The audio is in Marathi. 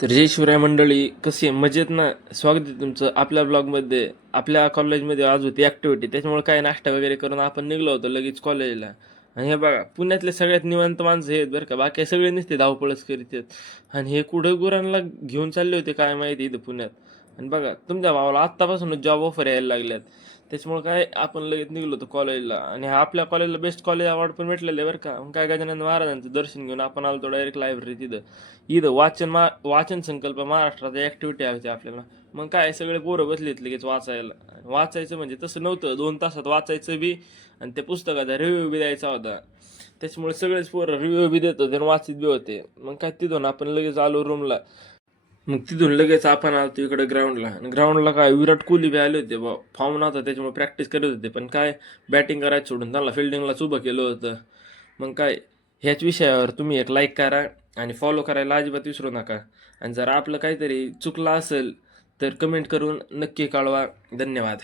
तर जय शिवराय मंडळी, कशी आहे मजेत ना? स्वागत आहे तुमचं आपल्या ब्लॉगमध्ये. आपल्या कॉलेजमध्ये आज होती ॲक्टिव्हिटी, त्याच्यामुळे काय नाश्ता वगैरे करून आपण निघलो होतो लगेच कॉलेजला. आणि हे बघा, पुण्यातले सगळ्यात निवांत माणसं आहेत बरं का, बाकी सगळे नुसते धावपळच करीत आहेत. आणि हे कुठं गुरांना घेऊन चालले होते काय माहिती इथं पुण्यात. आणि बघा, तुमच्या भावाला आत्तापासूनच जॉब ऑफर यायला लागल्यात. त्याच्यामुळे काय आपण लगेच निघलो होतो कॉलेजला. आणि हा आपल्या कॉलेजला बेस्ट कॉलेज अवॉर्ड पण भेटलेलं आहे बरं का. मग काय गजानन महाराजांचं दर्शन घेऊन आपण आलो डायरेक्ट लायब्ररी तिथं. इथं वाचन संकल्प महाराष्ट्रात ॲक्टिव्हिटी होती आपल्याला. मग काय सगळे पोरं बसलेत लगेच वाचायला. वाचायचं म्हणजे तसं नव्हतं, 2 तासात वाचायचं बी आणि त्या पुस्तकाचा रिव्ह्यू बी द्यायचा होता. त्याच्यामुळे सगळेच पोरं रिव्ह्यू बी देत होते आणि वाचित बी होते. मग काय तिथून आपण लगेच आलो रूमला. मग तिथून लगेच आपण आलो इकडे ग्राउंडला. आणि ग्राउंडला काय विराट कोहली बी आले होते बा. फॉर्म नव्हता त्याच्यामुळे प्रॅक्टिस करत होते, पण काय बॅटिंग करायचं सोडून त्यांना फिल्डिंगलाच उभं केलं होतं. मग काय, ह्याच विषयावर तुम्ही एक लाईक करा आणि फॉलो करायला अजिबात विसरू नका. आणि जर आपलं काहीतरी चुकलं असेल तर कमेंट करून नक्की कळवा. धन्यवाद.